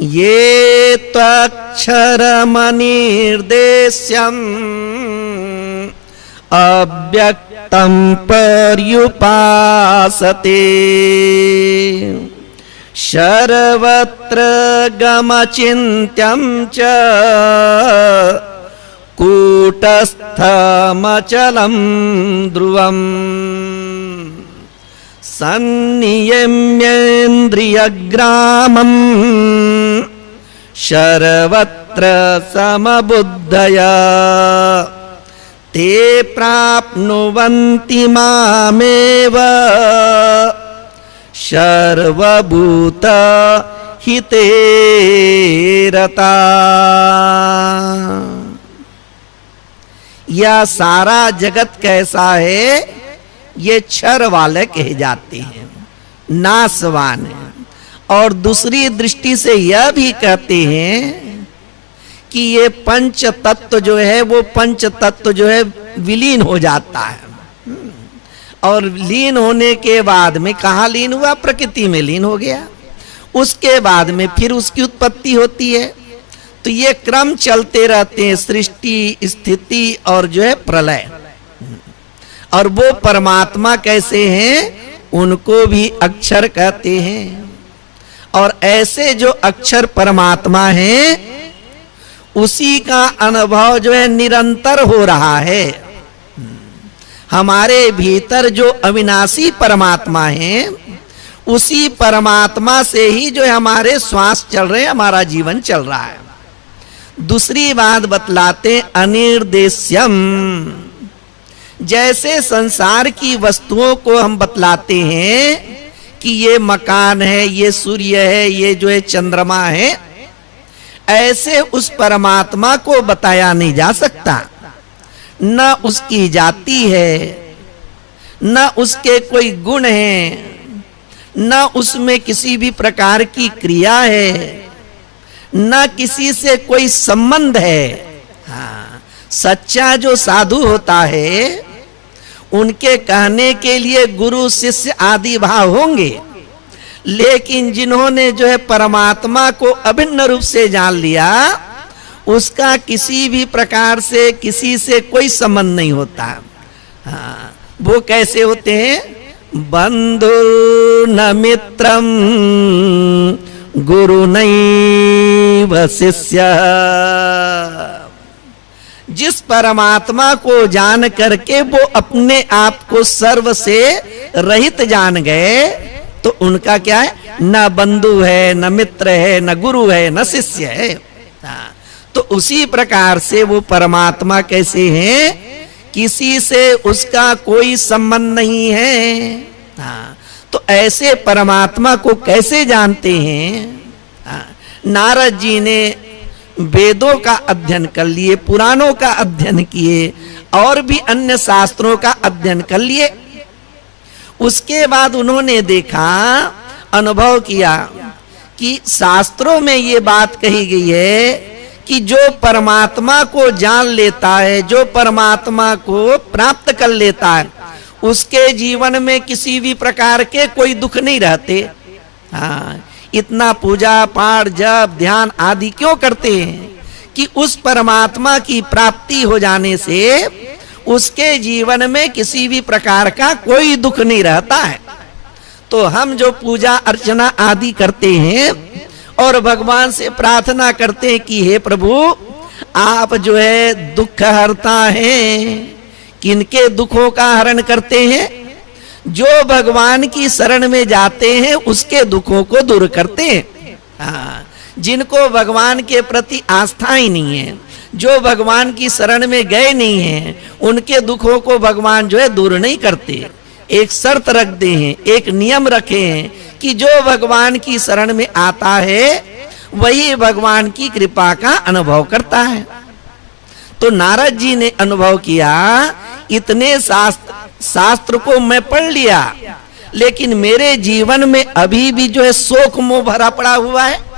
ये त्वक्षरमनिर्देश्यम् अव्यक्तं पर्युपासते सर्वत्र गमचिन्त्यं च कूटस्थमचलं ध्रुवम् सन्नियम्येन्द्रियग्रामम् सर्वत्र समबुद्धया ते प्राप्नुवन्ति मामेव सर्वभूत हिते रता। यह सारा जगत कैसा है, ये क्षर वाले कहे जाते हैं, नाशवान है। और दूसरी दृष्टि से यह भी कहते हैं कि ये पंच तत्व जो है, वो पंच तत्व जो है विलीन हो जाता है, और लीन होने के बाद में कहाँ लीन हुआ, प्रकृति में लीन हो गया। उसके बाद में फिर उसकी उत्पत्ति होती है। तो ये क्रम चलते रहते हैं, सृष्टि, स्थिति और जो है प्रलय। और वो परमात्मा कैसे हैं, उनको भी अक्षर कहते हैं। और ऐसे जो अक्षर परमात्मा हैं, उसी का अनुभव जो है निरंतर हो रहा है। हमारे भीतर जो अविनाशी परमात्मा है, उसी परमात्मा से ही जो है हमारे श्वास चल रहे हैं, हमारा जीवन चल रहा है। दूसरी बात बतलाते अनिर्देश्यम, जैसे संसार की वस्तुओं को हम बतलाते हैं कि ये मकान है, ये सूर्य है, ये जो है चंद्रमा है, ऐसे उस परमात्मा को बताया नहीं जा सकता। न उसकी जाति है, न उसके कोई गुण है, न उसमें किसी भी प्रकार की क्रिया है, न किसी से कोई संबंध है। हाँ, सच्चा जो साधु होता है, उनके कहने के लिए गुरु शिष्य आदि भाव होंगे, लेकिन जिन्होंने जो है परमात्मा को अभिन्न रूप से जान लिया, उसका किसी भी प्रकार से किसी से कोई संबंध नहीं होता। हाँ, वो कैसे होते हैं, बंधु न मित्रम गुरु नैव शिष्य। जिस परमात्मा को जान करके वो अपने आप को सर्व से रहित जान गए, तो उनका क्या है, न बंधु है, न मित्र है, न गुरु है, न शिष्य है। तो उसी प्रकार से वो परमात्मा कैसे हैं, किसी से उसका कोई संबंध नहीं है। तो ऐसे परमात्मा को कैसे जानते हैं। नारद जी ने वेदों का अध्ययन कर लिए, पुराणों का अध्ययन किए, और भी अन्य शास्त्रों का अध्ययन कर लिए। उसके बाद उन्होंने देखा, अनुभव किया कि शास्त्रों में ये बात कही गई है कि जो परमात्मा को जान लेता है, जो परमात्मा को प्राप्त कर लेता है, उसके जीवन में किसी भी प्रकार के कोई दुख नहीं रहते। हाँ, इतना पूजा पाठ जप ध्यान आदि क्यों करते हैं, कि उस परमात्मा की प्राप्ति हो जाने से उसके जीवन में किसी भी प्रकार का कोई दुख नहीं रहता है। तो हम जो पूजा अर्चना आदि करते हैं और भगवान से प्रार्थना करते हैं कि हे प्रभु, आप जो है दुख हरता हैं, किनके दुखों का हरण करते हैं, जो भगवान की शरण में जाते हैं उसके दुखों को दूर करते हैं। हाँ, जिनको भगवान के प्रति आस्था ही नहीं है, जो भगवान की शरण में गए नहीं हैं, उनके दुखों को भगवान जो है दूर नहीं करते। एक शर्त रख दे हैं, एक नियम रखे हैं कि जो भगवान की शरण में आता है वही भगवान की कृपा का अनुभव करता है। तो नारद जी ने अनुभव किया, इतने शास्त्र को मैं पढ़ लिया, लेकिन मेरे जीवन में अभी भी जो है शोक मोह भरा पड़ा हुआ है।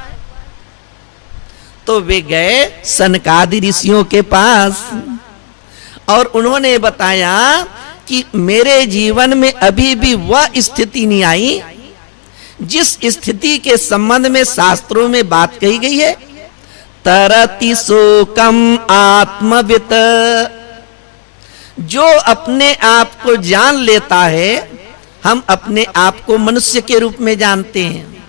तो वे गए सनकादि ऋषियों के पास और उन्होंने बताया कि मेरे जीवन में अभी भी वह स्थिति नहीं आई जिस स्थिति के संबंध में शास्त्रों में बात कही गई है, तरति शोकम आत्मवित, जो अपने आप को जान लेता है, हम अपने आप को मनुष्य के रूप में जानते हैं,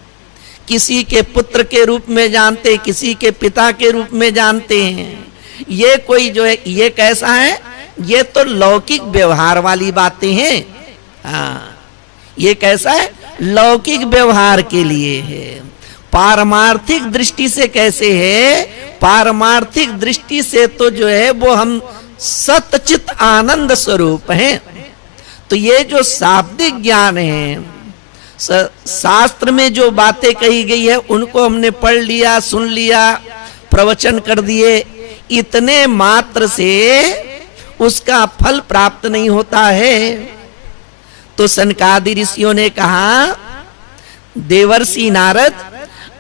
किसी के पुत्र के रूप में जानते हैं, किसी के पिता के रूप में जानते हैं। ये कोई जो है ये कैसा है, ये तो लौकिक व्यवहार वाली बातें हैं। हाँ, ये कैसा है, लौकिक व्यवहार के लिए है। पारमार्थिक दृष्टि से कैसे है, पारमार्थिक दृष्टि से तो जो है वो हम सतचित आनंद स्वरूप हैं। तो ये जो शाब्दिक ज्ञान है, शास्त्र में जो बातें कही गई है उनको हमने पढ़ लिया, सुन लिया, प्रवचन कर दिए, इतने मात्र से उसका फल प्राप्त नहीं होता है। तो सनकादि ऋषियों ने कहा, देवर्षि नारद,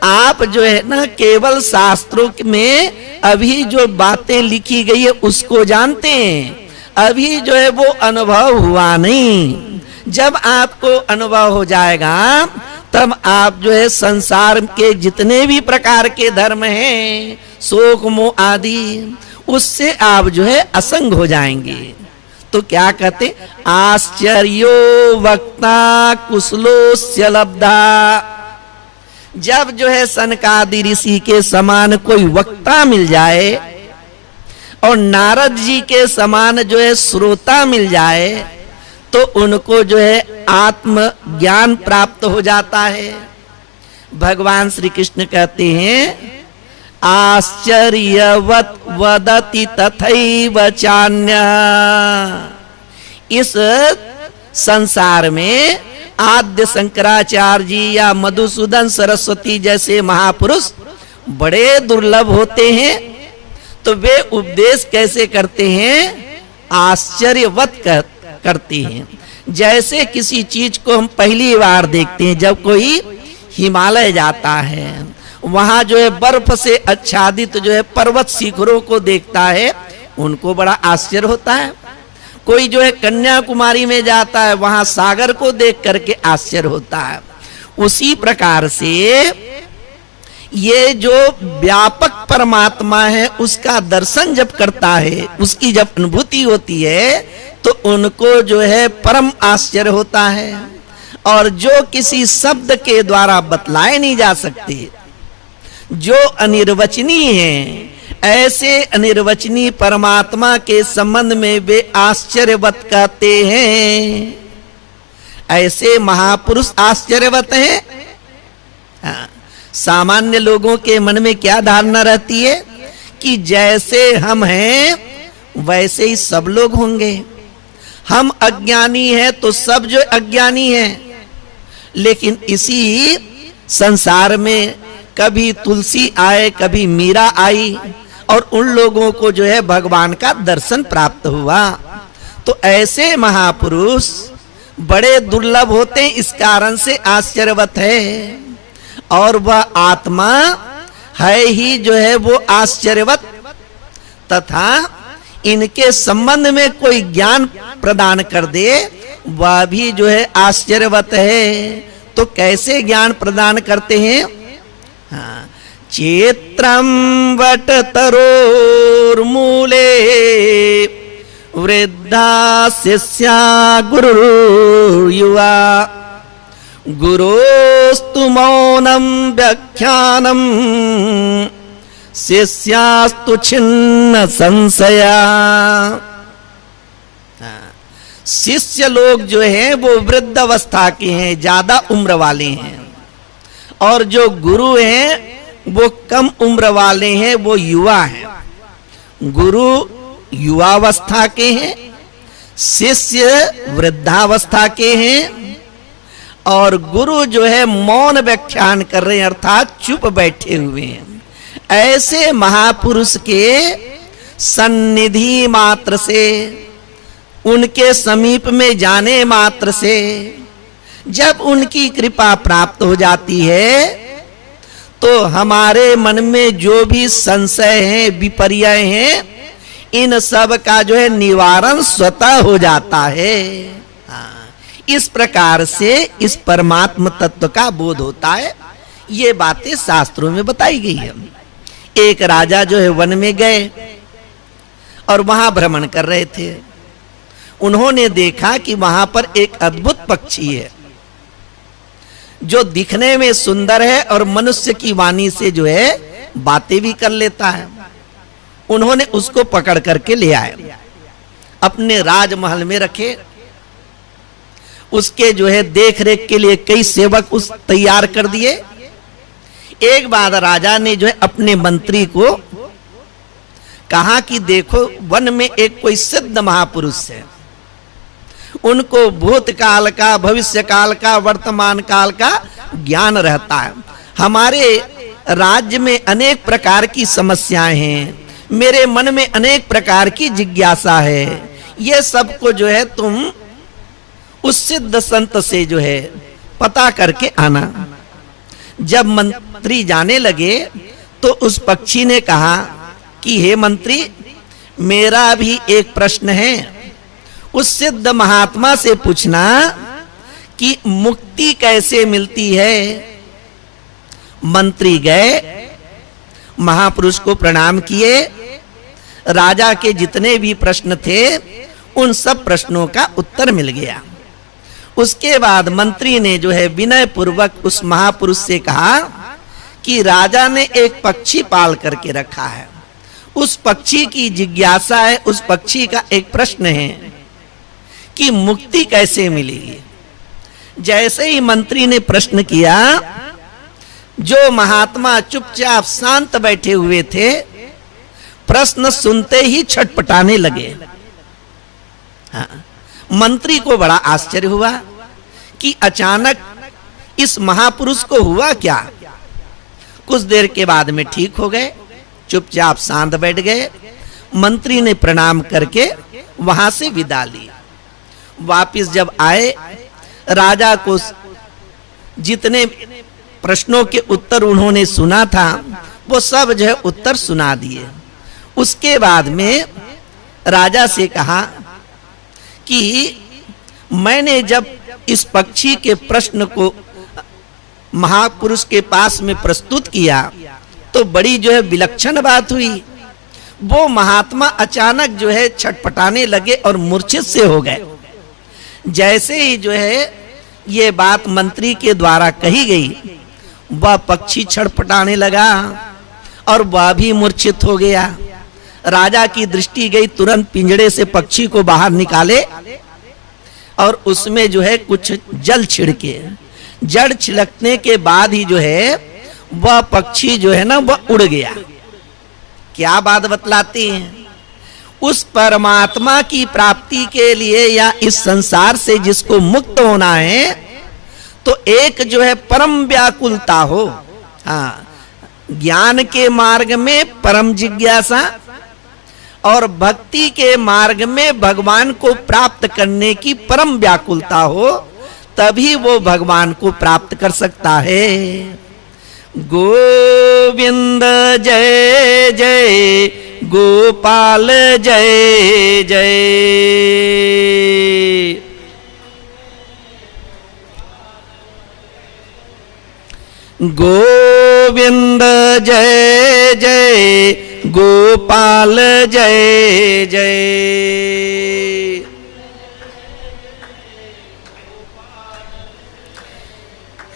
आप जो है ना केवल शास्त्रों में अभी जो बातें लिखी गई है उसको जानते हैं, अभी जो है वो अनुभव हुआ नहीं। जब आपको अनुभव हो जाएगा तब आप जो है संसार के जितने भी प्रकार के धर्म हैं, शोक मोह आदि, उससे आप जो है असंग हो जाएंगे। तो क्या कहते, आश्चर्यो वक्ता कुशलोस्य लब्धा। जब जो है सनकादि ऋषि के समान कोई वक्ता मिल जाए और नारद जी के समान जो है श्रोता मिल जाए, तो उनको जो है आत्म ज्ञान प्राप्त हो जाता है। भगवान श्री कृष्ण कहते हैं, आश्चर्यवत वदति तथैव चान्य। इस संसार में आद्य शंकराचार्य जी या मधुसूदन सरस्वती जैसे महापुरुष बड़े दुर्लभ होते हैं। तो वे उपदेश कैसे करते हैं, आश्चर्यवत करते हैं। जैसे किसी चीज को हम पहली बार देखते हैं, जब कोई हिमालय जाता है, वहां जो है बर्फ से आच्छादित जो है पर्वत शिखरों को देखता है, उनको बड़ा आश्चर्य होता है। कोई जो है कन्याकुमारी में जाता है, वहां सागर को देख करके आश्चर्य होता है। उसी प्रकार से ये जो व्यापक परमात्मा है उसका दर्शन जब करता है, उसकी जब अनुभूति होती है, तो उनको जो है परम आश्चर्य होता है। और जो किसी शब्द के द्वारा बतलाए नहीं जा सकते, जो अनिर्वचनीय है, ऐसे अनिर्वचनीय परमात्मा के संबंध में वे आश्चर्यवत कहते हैं। ऐसे महापुरुष आश्चर्यवत हैं। हाँ, सामान्य लोगों के मन में क्या धारणा रहती है कि जैसे हम हैं वैसे ही सब लोग होंगे, हम अज्ञानी हैं तो सब जो अज्ञानी हैं। लेकिन इसी संसार में कभी तुलसी आए, कभी मीरा आई, और उन लोगों को जो है भगवान का दर्शन प्राप्त हुआ। तो ऐसे महापुरुष बड़े दुर्लभ होते हैं, इस कारण से आश्चर्यवत है। और वह आत्मा है ही जो है वो आश्चर्यवत, तथा इनके संबंध में कोई ज्ञान प्रदान कर दे वह भी जो है आश्चर्यवत है। तो कैसे ज्ञान प्रदान करते हैं, हाँ, चेत्रम वट तरोर्मूले वृद्धा शिष्या गुरु युवा गुरोस्तु मौनम व्याख्यानम शिष्यास्तु छिन्न संशया। शिष्य लोग जो हैं वो वृद्ध अवस्था के हैं, ज्यादा उम्र वाले हैं, और जो गुरु हैं वो कम उम्र वाले हैं, वो युवा हैं। गुरु युवावस्था के हैं, शिष्य वृद्धावस्था के हैं, और गुरु जो है मौन व्याख्यान कर रहे हैं, अर्थात चुप बैठे हुए हैं। ऐसे महापुरुष के सन्निधि मात्र से, उनके समीप में जाने मात्र से, जब उनकी कृपा प्राप्त हो जाती है, तो हमारे मन में जो भी संशय है, विपर्य हैं, इन सब का जो है निवारण स्वतः हो जाता है। इस प्रकार से इस परमात्म तत्व का बोध होता है। ये बातें शास्त्रों में बताई गई है। एक राजा जो है वन में गए और वहां भ्रमण कर रहे थे। उन्होंने देखा कि वहां पर एक अद्भुत पक्षी है जो दिखने में सुंदर है और मनुष्य की वाणी से जो है बातें भी कर लेता है। उन्होंने उसको पकड़ करके ले आए, अपने राजमहल में रखे। उसके जो है देख रेख के लिए कई सेवक उस तैयार कर दिए। एक बार राजा ने जो है अपने मंत्री को कहा कि देखो वन में एक कोई सिद्ध महापुरुष है, उनको भूतकाल का, भविष्य काल का, वर्तमान काल का ज्ञान रहता है। हमारे राज्य में अनेक प्रकार की समस्याएं हैं, मेरे मन में अनेक प्रकार की जिज्ञासा है। ये सब को जो है तुम उस सिद्ध संत से जो है पता करके आना। जब मंत्री जाने लगे तो उस पक्षी ने कहा कि हे मंत्री, मेरा भी एक प्रश्न है। उस सिद्ध महात्मा से पूछना कि मुक्ति कैसे मिलती है। मंत्री गए, महापुरुष को प्रणाम किए। राजा के जितने भी प्रश्न थे उन सब प्रश्नों का उत्तर मिल गया। उसके बाद मंत्री ने जो है विनय पूर्वक उस महापुरुष से कहा कि राजा ने एक पक्षी पाल करके रखा है, उस पक्षी की जिज्ञासा है, उस पक्षी का एक प्रश्न है कि मुक्ति कैसे मिलेगी। जैसे ही मंत्री ने प्रश्न किया, जो महात्मा चुपचाप शांत बैठे हुए थे, प्रश्न सुनते ही छटपटाने लगे। हाँ, मंत्री को बड़ा आश्चर्य हुआ कि अचानक इस महापुरुष को हुआ क्या। कुछ देर के बाद में ठीक हो गए, चुपचाप शांत बैठ गए। मंत्री ने प्रणाम करके वहां से विदा ली। वापिस जब आए, राजा को जितने प्रश्नों के उत्तर उन्होंने सुना था वो सब जो है उत्तर सुना दिए। उसके बाद में राजा से कहा कि मैंने जब इस पक्षी के प्रश्न को महापुरुष के पास में प्रस्तुत किया तो बड़ी जो है विलक्षण बात हुई। वो महात्मा अचानक जो है छटपटाने लगे और मूर्छित से हो गए। जैसे ही जो है ये बात मंत्री के द्वारा कही गई, वह पक्षी छटपटाने लगा और वह भी मूर्छित हो गया। राजा की दृष्टि गई, तुरंत पिंजड़े से पक्षी को बाहर निकाले और उसमें जो है कुछ जल छिड़के। जल छिड़कने के बाद ही जो है वह पक्षी जो है ना वह उड़ गया। क्या बात बतलाती हैं? उस परमात्मा की प्राप्ति के लिए या इस संसार से जिसको मुक्त होना है तो एक जो है परम व्याकुलता हो। हाँ, ज्ञान के मार्ग में परम जिज्ञासा और भक्ति के मार्ग में भगवान को प्राप्त करने की परम व्याकुलता हो, तभी वो भगवान को प्राप्त कर सकता है। गोविंद जय जय, गोपाल जय जय। गोविंद जय जय, गोपाल जय जय।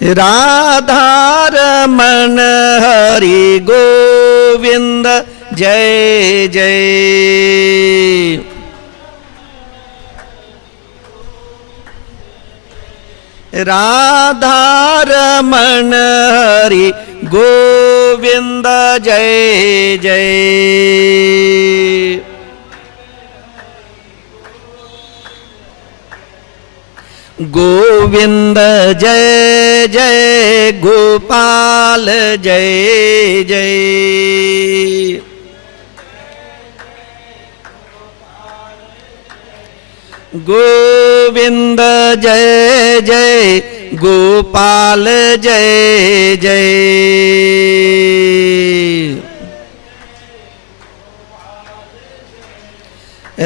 राधा रमण हरि गोविंद जय जय। राधा रमण हरि गोविंद जय जय। गोविंद जय जय, गोपाल जय जय। गोविंद जय जय, गोपाल जय जय।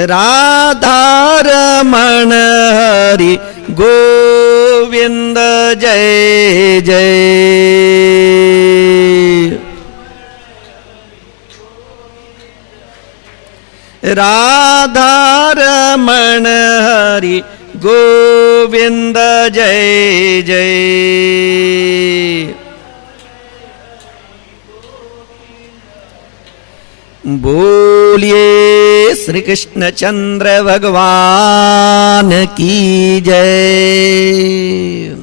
राधा रमण हरि गोविंद जय जय। राधा रमण हरि गोविंद जय जय। बोलिए श्री कृष्ण चंद्र भगवान की जय।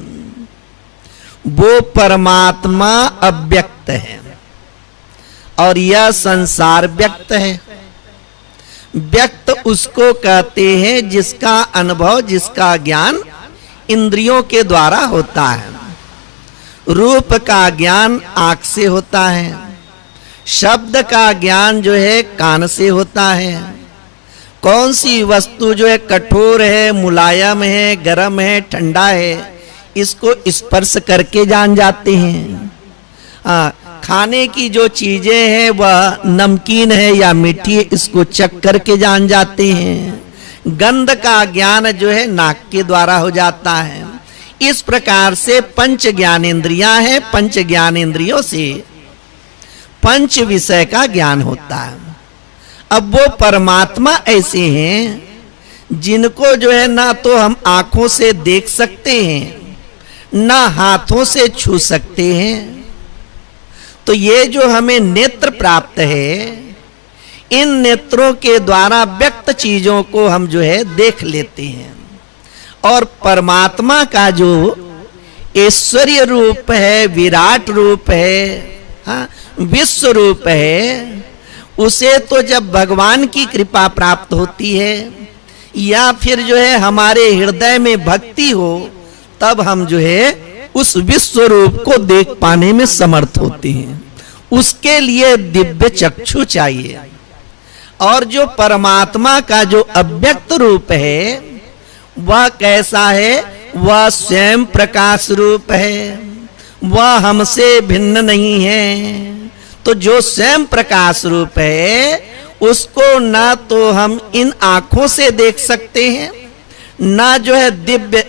वो परमात्मा अव्यक्त है और यह संसार व्यक्त है। व्यक्त उसको कहते हैं जिसका अनुभव, जिसका ज्ञान इंद्रियों के द्वारा होता है। रूप का ज्ञान आँख से होता है, शब्द का ज्ञान जो है कान से होता है। कौन सी वस्तु जो है कठोर है, मुलायम है, गर्म है, ठंडा है, इसको स्पर्श करके जान जाते हैं। खाने की जो चीजें हैं वह नमकीन है या मीठी है, इसको चख करके जान जाते हैं। गंध का ज्ञान जो है नाक के द्वारा हो जाता है। इस प्रकार से पंच ज्ञानेंद्रियां हैं। पंच ज्ञानेंद्रियों से पंच विषय का ज्ञान होता है। अब वो परमात्मा ऐसे हैं जिनको जो है ना तो हम आंखों से देख सकते हैं, ना हाथों से छू सकते हैं। तो ये जो हमें नेत्र प्राप्त है, इन नेत्रों के द्वारा व्यक्त चीजों को हम जो है देख लेते हैं। और परमात्मा का जो ऐश्वर्य रूप है, विराट रूप है, विश्व रूप है, उसे तो जब भगवान की कृपा प्राप्त होती है या फिर जो है हमारे हृदय में भक्ति हो, तब हम जो है उस विश्व रूप को देख पाने में समर्थ होते हैं। उसके लिए दिव्य चक्षु चाहिए। और जो परमात्मा का जो अव्यक्त रूप है वह कैसा है? वह स्वयं प्रकाश रूप है, वह हमसे भिन्न नहीं है। तो जो स्वयं प्रकाश रूप है उसको ना तो हम इन आंखों से देख सकते हैं, ना जो है दिव्य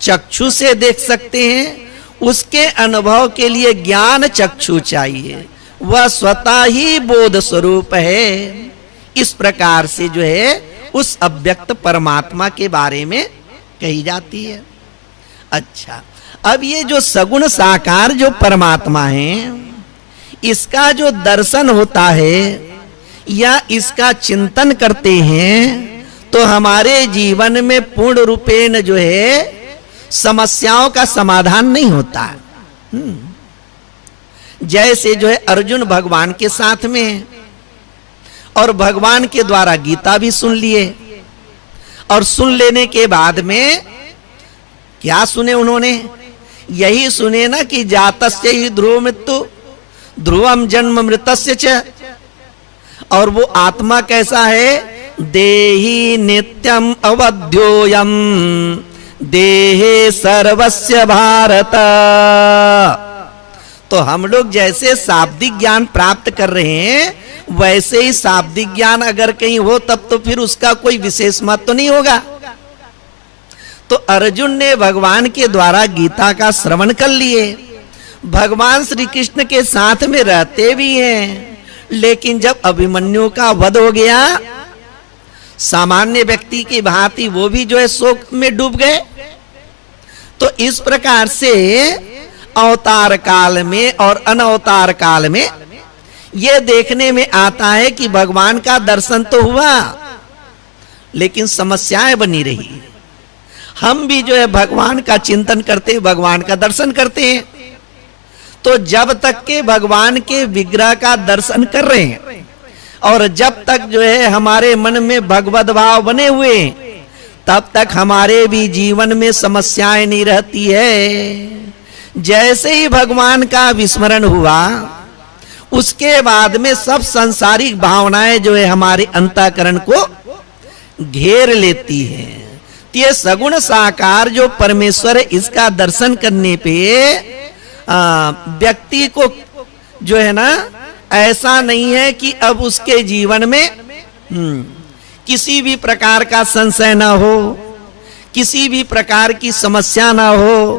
चक्षु से देख सकते हैं। उसके अनुभव के लिए ज्ञान चक्षु चाहिए, वह स्वतः ही बोध स्वरूप है। इस प्रकार से जो है उस अव्यक्त परमात्मा के बारे में कही जाती है। अच्छा, अब ये जो सगुण साकार जो परमात्मा है, इसका जो दर्शन होता है या इसका चिंतन करते हैं तो हमारे जीवन में पूर्ण रूपेण जो है समस्याओं का समाधान नहीं होता। जैसे जो है अर्जुन भगवान के साथ में है और भगवान के द्वारा गीता भी सुन लिए, और सुन लेने के बाद में क्या सुने उन्होंने? यही सुने ना कि जातस्य ही ध्रुव मृत्यु ध्रुवम जन्म मृतस्य च। और वो आत्मा कैसा है? देहि नित्यम अवध्योयम देहे सर्वस्य भारत। तो हम लोग जैसे शाब्दिक ज्ञान प्राप्त कर रहे हैं वैसे ही शाब्दिक ज्ञान अगर कहीं हो तब तो फिर उसका कोई विशेष महत्व तो नहीं होगा। तो अर्जुन ने भगवान के द्वारा गीता का श्रवण कर लिए, भगवान श्री कृष्ण के साथ में रहते भी हैं, लेकिन जब अभिमन्यु का वध हो गया, सामान्य व्यक्ति की भांति वो भी जो है शोक में डूब गए। तो इस प्रकार से अवतार काल में और अनवतार काल में ये देखने में आता है कि भगवान का दर्शन तो हुआ लेकिन समस्याएं बनी रही। हम भी जो है भगवान का चिंतन करते, भगवान का दर्शन करते हैं, तो जब तक के भगवान के विग्रह का दर्शन कर रहे हैं और जब तक जो है हमारे मन में भगवत भाव बने हुए तब तक हमारे भी जीवन में समस्याएं नहीं रहती है। जैसे ही भगवान का विस्मरण हुआ उसके बाद में सब सांसारिक भावनाएं जो है हमारे अंतःकरण को घेर लेती हैं। ये सगुण साकार जो परमेश्वर है, इसका दर्शन करने पे व्यक्ति को जो है ना ऐसा नहीं है कि अब उसके जीवन में किसी भी प्रकार का संशय ना हो, किसी भी प्रकार की समस्या ना हो,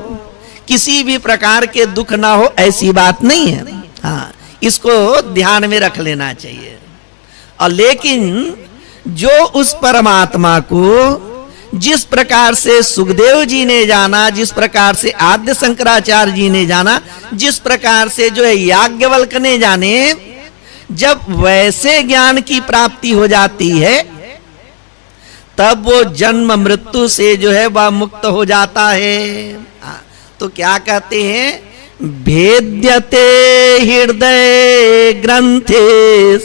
किसी भी प्रकार के दुख ना हो, ऐसी बात नहीं है। हाँ, इसको ध्यान में रख लेना चाहिए। और लेकिन जो उस परमात्मा को जिस प्रकार से सुखदेव जी ने जाना, जिस प्रकार से आद्य शंकराचार्य जी ने जाना, जिस प्रकार से जो है याज्ञवल्क ने जाने, जब वैसे ज्ञान की प्राप्ति हो जाती है तब वो जन्म मृत्यु से जो है वह मुक्त हो जाता है। तो क्या कहते हैं, भेद्यते हृदय ग्रंथे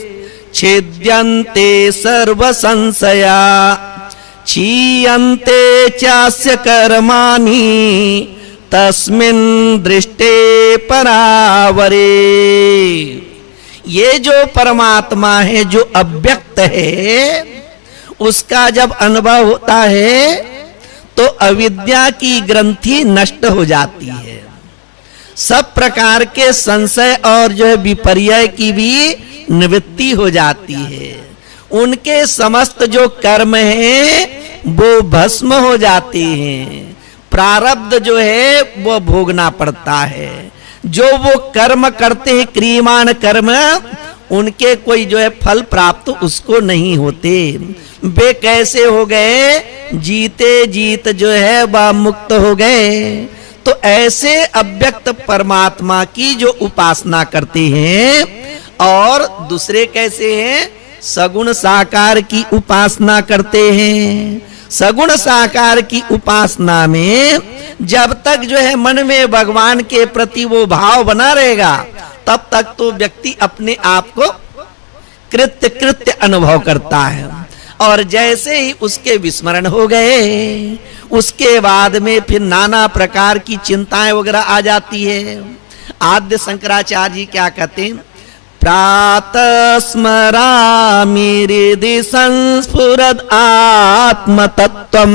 छेद्यन्ते सर्व संशया क्षीयन्ते चास्य कर्माणि तस्मिन् दृष्टे परावरे। ये जो परमात्मा है, जो अव्यक्त है, उसका जब अनुभव होता है तो अविद्या की ग्रंथि नष्ट हो जाती है, सब प्रकार के संशय और जो है विपर्य की भी निवृत्ति हो जाती है, उनके समस्त जो कर्म हैं वो भस्म हो जाते हैं, प्रारब्ध जो है वो भोगना पड़ता है, जो वो कर्म करते हैं क्रियमाण कर्म, उनके कोई जो है फल प्राप्त उसको नहीं होते। वे कैसे हो गए, जीते जीत जो है वह मुक्त हो गए। तो ऐसे अव्यक्त परमात्मा की जो उपासना करते हैं, और दूसरे कैसे हैं, सगुण साकार की उपासना करते हैं। सगुण साकार की उपासना में जब तक जो है मन में भगवान के प्रति वो भाव बना रहेगा, तब तक तो व्यक्ति अपने आप को कृत्य कृत्य अनुभव करता है। और जैसे ही उसके विस्मरण हो गए, उसके बाद में फिर नाना प्रकार की चिंताएं वगैरह आ जाती है। आद्य शंकराचार्य जी क्या कहते हैं, प्रातः स्मरामि हृदि संस्फुरद आत्म तत्वम।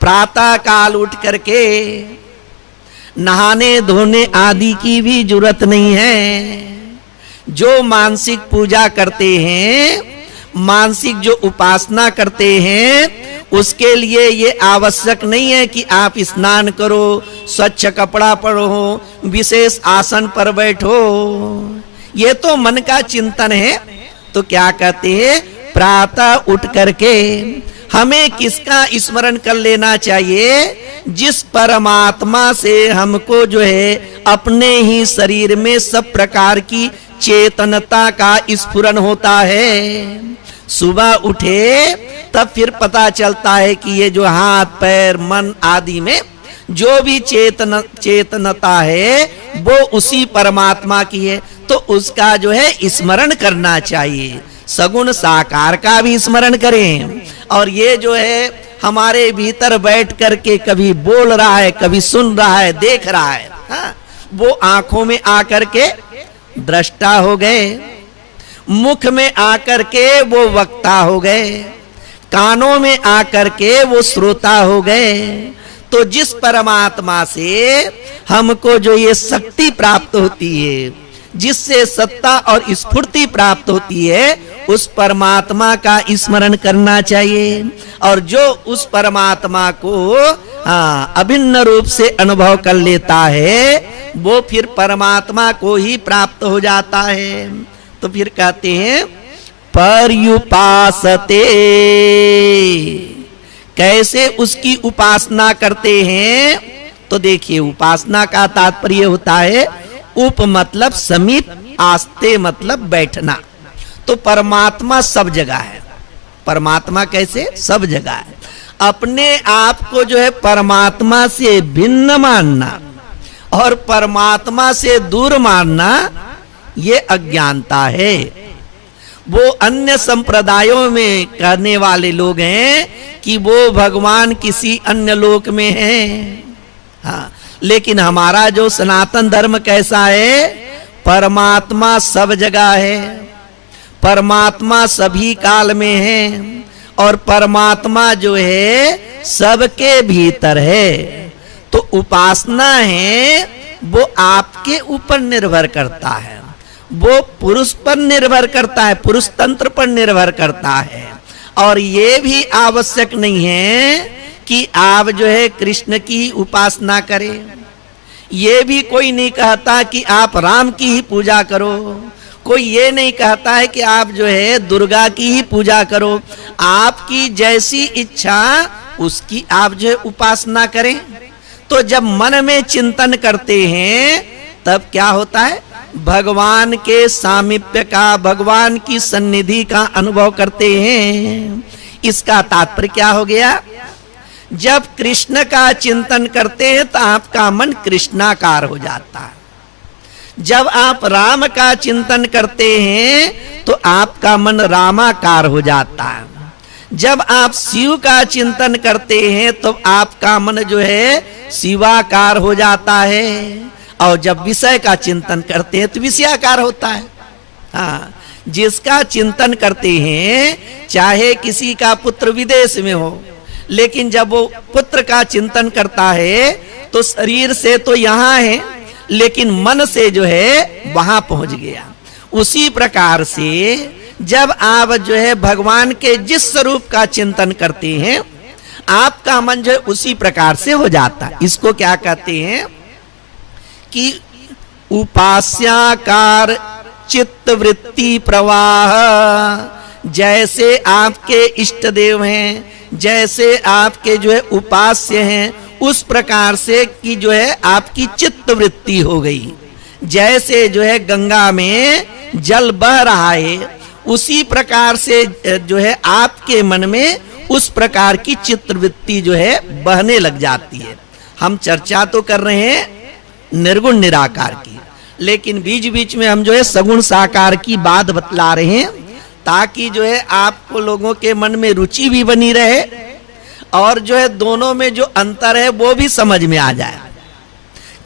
प्रातः काल उठ करके नहाने धोने आदि की भी जरूरत नहीं है। जो मानसिक पूजा करते हैं, मानसिक जो उपासना करते हैं, उसके लिए ये आवश्यक नहीं है कि आप स्नान करो, स्वच्छ कपड़ा पहनो, विशेष आसन पर बैठो। ये तो मन का चिंतन है। तो क्या कहते हैं, प्रातः उठ करके हमें किसका स्मरण कर लेना चाहिए, जिस परमात्मा से हमको जो है अपने ही शरीर में सब प्रकार की चेतनता का स्फुरन होता है। सुबह उठे तब फिर पता चलता है कि ये जो हाथ पैर मन आदि में जो भी चेतनता है वो उसी परमात्मा की है, तो उसका जो है स्मरण करना चाहिए। सगुण साकार का भी स्मरण करें। और ये जो है हमारे भीतर बैठ करके कभी बोल रहा है, कभी सुन रहा है, देख रहा है, हाँ? वो आंखों में आकर के दृष्टा हो गए, मुख में आकर के वो वक्ता हो गए, कानों में आकर के वो श्रोता हो गए। तो जिस परमात्मा से हमको जो ये शक्ति प्राप्त होती है, जिससे सत्ता और स्फूर्ति प्राप्त होती है, उस परमात्मा का स्मरण करना चाहिए। और जो उस परमात्मा को अभिन्न रूप से अनुभव कर लेता है, वो फिर परमात्मा को ही प्राप्त हो जाता है। तो फिर कहते हैं पर्युपासते, कैसे उसकी उपासना करते हैं। तो देखिए, उपासना का तात्पर्य होता है उप मतलब समीप, आस्ते मतलब बैठना। तो परमात्मा सब जगह है। परमात्मा कैसे, सब जगह है। अपने आप को जो है परमात्मा से भिन्न मानना और परमात्मा से दूर मानना, ये अज्ञानता है। वो अन्य संप्रदायों में कहने वाले लोग हैं कि वो भगवान किसी अन्य लोक में है। हाँ, लेकिन हमारा जो सनातन धर्म कैसा है, परमात्मा सब जगह है, परमात्मा सभी काल में है, और परमात्मा जो है सबके भीतर है। तो उपासना है वो आपके ऊपर निर्भर करता है, वो पुरुष पर निर्भर करता है, पुरुष तंत्र पर निर्भर करता है। और ये भी आवश्यक नहीं है कि आप जो है कृष्ण की उपासना करें, ये भी कोई नहीं कहता कि आप राम की ही पूजा करो, कोई ये नहीं कहता है कि आप जो है दुर्गा की ही पूजा करो। आपकी जैसी इच्छा उसकी आप जो है उपासना करें। तो जब मन में चिंतन करते हैं तब क्या होता है, भगवान के सामीप्य का, भगवान की सन्निधि का अनुभव करते हैं। इसका तात्पर्य क्या हो गया, जब कृष्ण का चिंतन करते हैं तो आपका मन कृष्णाकार हो जाता है। जब आप राम का चिंतन करते हैं तो आपका मन रामाकार हो जाता है। जब आप शिव का चिंतन करते हैं तो आपका मन जो है शिवाकार हो जाता है। और जब विषय का चिंतन करते हैं तो विषयाकार होता है। हाँ, जिसका चिंतन करते हैं, चाहे किसी का पुत्र विदेश में हो, लेकिन जब वो पुत्र का चिंतन करता है तो शरीर से तो यहाँ है लेकिन मन से जो है वहां पहुंच गया। उसी प्रकार से जब आप जो है भगवान के जिस स्वरूप का चिंतन करते हैं, आपका मन जो है उसी प्रकार से हो जाता है। इसको क्या कहते हैं कि उपास्याकार चित्त वृत्ति प्रवाह। जैसे आपके इष्ट देव हैं, जैसे आपके जो है उपास्य हैं, उस प्रकार से कि जो है आपकी चित्त वृत्ति हो गई। जैसे जो है गंगा में जल बह रहा है, उसी प्रकार से जो है आपके मन में उस प्रकार की चित्त वृत्ति जो है बहने लग जाती है। हम चर्चा तो कर रहे हैं निर्गुण निराकार की, लेकिन बीच बीच में हम जो है सगुण साकार की बात बतला रहे हैं, ताकि जो है आपको लोगों के मन में रुचि भी बनी रहे और जो है दोनों में जो अंतर है वो भी समझ में आ जाए।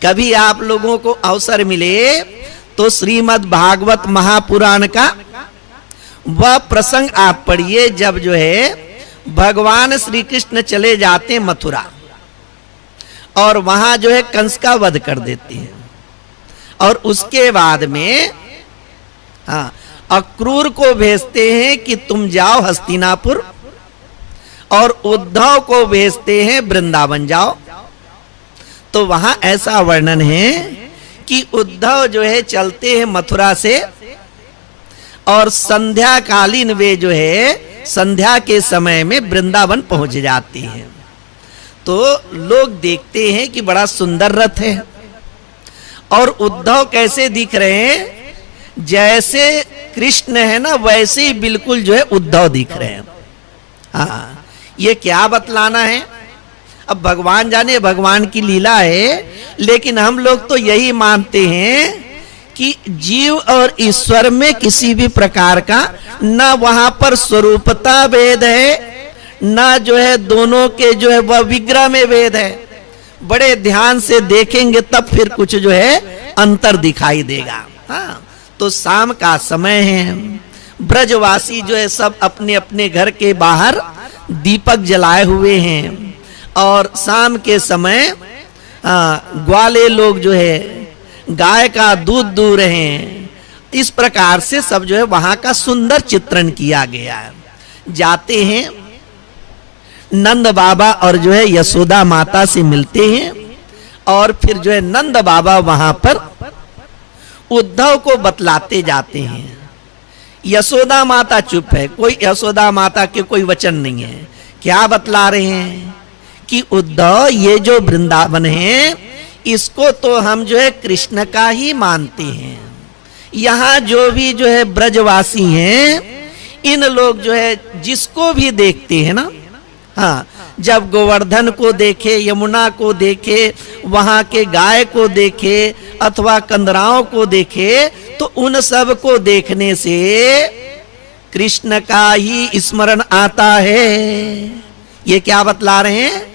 कभी आप लोगों को अवसर मिले तो श्रीमद् भागवत महापुराण का वह प्रसंग आप पढ़िए, जब जो है भगवान श्री कृष्ण चले जाते मथुरा और वहां जो है कंस का वध कर देते हैं। और उसके बाद में हाँ, अक्रूर को भेजते हैं कि तुम जाओ हस्तिनापुर, और उद्धव को भेजते हैं वृंदावन जाओ। तो वहां ऐसा वर्णन है कि उद्धव जो है चलते हैं मथुरा से, और संध्या कालीन वे जो है संध्या के समय में वृंदावन पहुंच जाती हैं। तो लोग देखते हैं कि बड़ा सुंदर रथ है, और उद्धव कैसे दिख रहे हैं, जैसे कृष्ण है ना वैसे ही बिल्कुल जो है उद्धव दिख रहे हैं। हाँ, ये क्या बतलाना है, अब भगवान जाने, भगवान की लीला है। लेकिन हम लोग तो यही मानते हैं कि जीव और ईश्वर में किसी भी प्रकार का न वहां पर स्वरूपता भेद है, न जो है दोनों के जो है वह विग्रह में भेद है। बड़े ध्यान से देखेंगे तब फिर कुछ जो है अंतर दिखाई देगा। हाँ, तो शाम का समय है, ब्रजवासी जो है सब अपने अपने घर के बाहर दीपक जलाए हुए हैं, और शाम के समय ग्वाले लोग जो है गाय का दूध दूह रहे हैं। इस प्रकार से सब जो है वहां का सुंदर चित्रण किया गया है। जाते हैं नंद बाबा और जो है यशोदा माता से मिलते हैं, और फिर जो है नंद बाबा वहां पर उद्धव को बतलाते जाते हैं। यशोदा माता चुप है, कोई यशोदा माता के कोई वचन नहीं है। क्या बतला रहे हैं कि उद्धव ये जो वृंदावन है इसको तो हम जो है कृष्ण का ही मानते हैं। यहाँ जो भी जो है ब्रजवासी हैं, इन लोग जो है जिसको भी देखते हैं ना, हाँ, जब गोवर्धन को देखे, यमुना को देखे, वहां के गाय को देखे अथवा कंदराओं को देखे, तो उन सब को देखने से कृष्ण का ही स्मरण आता है। ये क्या बतला रहे हैं,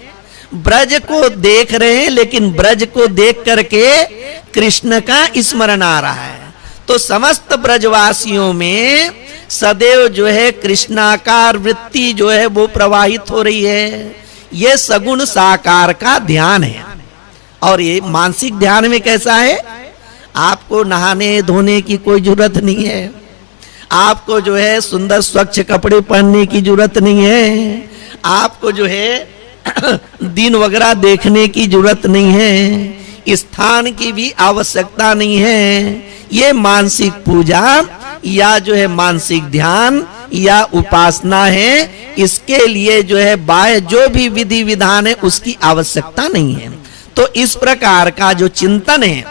ब्रज को देख रहे हैं लेकिन ब्रज को देख करके कृष्ण का स्मरण आ रहा है। तो समस्त ब्रजवासियों में सदैव जो है कृष्णाकार वृत्ति जो है वो प्रवाहित हो रही है। ये सगुण साकार का ध्यान है। और ये मानसिक ध्यान में कैसा है, आपको नहाने धोने की कोई जरूरत नहीं है, आपको जो है सुंदर स्वच्छ कपड़े पहनने की जरूरत नहीं है, आपको जो है दिन वगैरह देखने की जरूरत नहीं है, स्थान की भी आवश्यकता नहीं है। ये मानसिक पूजा या जो है मानसिक ध्यान या उपासना है, इसके लिए जो है बाह्य जो भी विधि विधान है उसकी आवश्यकता नहीं है। तो इस प्रकार का जो चिंतन है,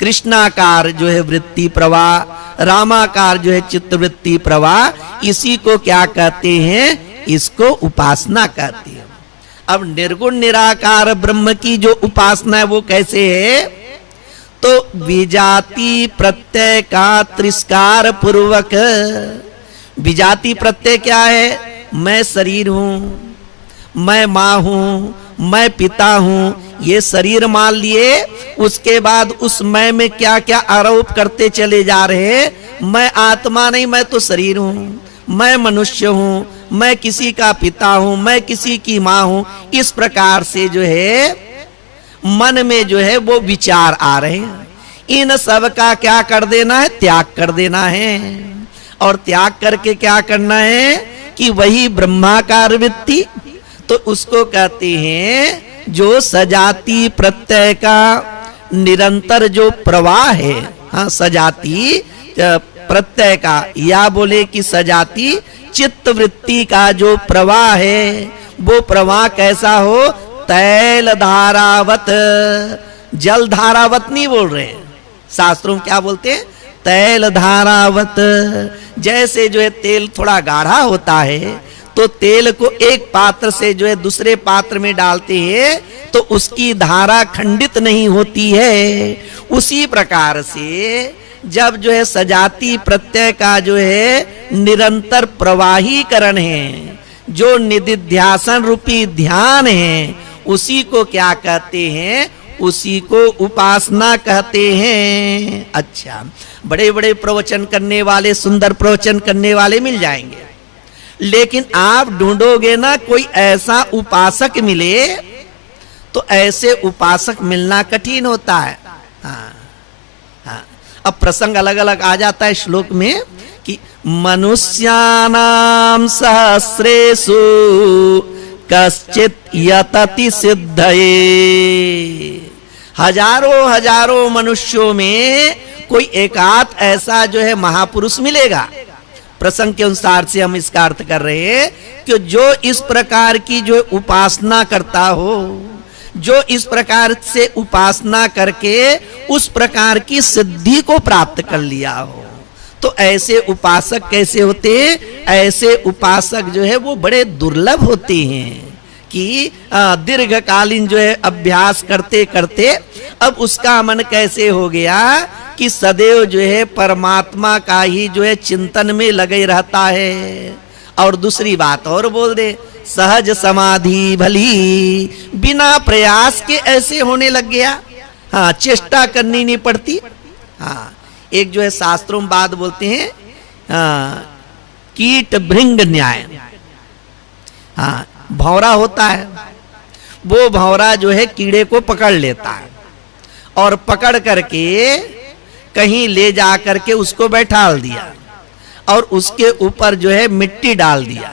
कृष्णाकार जो है वृत्ति प्रवाह, रामाकार जो है चित्तवृत्ति प्रवाह, इसी को क्या कहते हैं? इसको उपासना कहते हैं। अब निर्गुण निराकार ब्रह्म की जो उपासना है वो कैसे है? तो विजाति प्रत्यय का तिरस्कार पूर्वक। विजाति प्रत्यय क्या है? मैं शरीर हूं, मैं मां हूं, मैं पिता हूं, ये शरीर मान लिए। उसके बाद उस मैं में क्या क्या आरोप करते चले जा रहे हैं। मैं आत्मा नहीं, मैं तो शरीर हूं, मैं मनुष्य हूं, मैं किसी का पिता हूं, मैं किसी की मां हूं। इस प्रकार से जो है मन में जो है वो विचार आ रहे हैं। इन सब का क्या कर देना है? त्याग कर देना है। और त्याग करके क्या करना है? कि वही ब्रह्माकार वृत्ति, तो उसको कहते हैं जो सजाति प्रत्यय का निरंतर जो प्रवाह है। हाँ, सजाति प्रत्यय का, या बोले कि सजाति चित्त वृत्ति का जो प्रवाह है, वो प्रवाह कैसा हो? तैल धारावत। जल धारावत नहीं बोल रहे, शास्त्रों में क्या बोलते हैं? तैल धारावत। जैसे जो है तेल थोड़ा गाढ़ा होता है, तो तेल को एक पात्र से जो है दूसरे पात्र में डालते हैं तो उसकी धारा खंडित नहीं होती है। उसी प्रकार से जब जो है सजाति प्रत्यय का जो है निरंतर प्रवाहीकरण है, जो निधिध्यासन रूपी ध्यान है, उसी को क्या कहते हैं? उसी को उपासना कहते हैं। अच्छा, बड़े बड़े प्रवचन करने वाले, सुंदर प्रवचन करने वाले मिल जाएंगे, लेकिन आप ढूंढोगे ना कोई ऐसा उपासक मिले, तो ऐसे उपासक मिलना कठिन होता है। हाँ, हाँ। अब प्रसंग अलग अलग आ जाता है श्लोक में कि मनुष्यानाम सहस्रेषु कश्चित यतति सिद्धये। हजारों हजारों मनुष्यों में कोई एकाध ऐसा जो है महापुरुष मिलेगा। प्रसंग के अनुसार से हम इसका अर्थ कर रहे हैं कि जो इस प्रकार की जो उपासना करता हो, जो इस प्रकार से उपासना करके उस प्रकार की सिद्धि को प्राप्त कर लिया हो। तो ऐसे उपासक कैसे होते हैं? ऐसे उपासक जो है वो बड़े दुर्लभ होते हैं कि दीर्घकालीन जो है अभ्यास करते करते अब उसका मन कैसे हो गया कि सदैव जो है परमात्मा का ही जो है चिंतन में लगे रहता है। और दूसरी बात और बोल दे, सहज समाधि भली, बिना प्रयास के ऐसे होने लग गया। हाँ, चेष्टा करनी नहीं पड़ती। हाँ, एक जो है शास्त्रों में बात बोलते हैं, कीट भृंग न्याय। हाँ, भौरा होता है, वो भौरा जो है कीड़े को पकड़ लेता है और पकड़ करके कहीं ले जा करके उसको बैठाल दिया और उसके ऊपर जो है मिट्टी डाल दिया।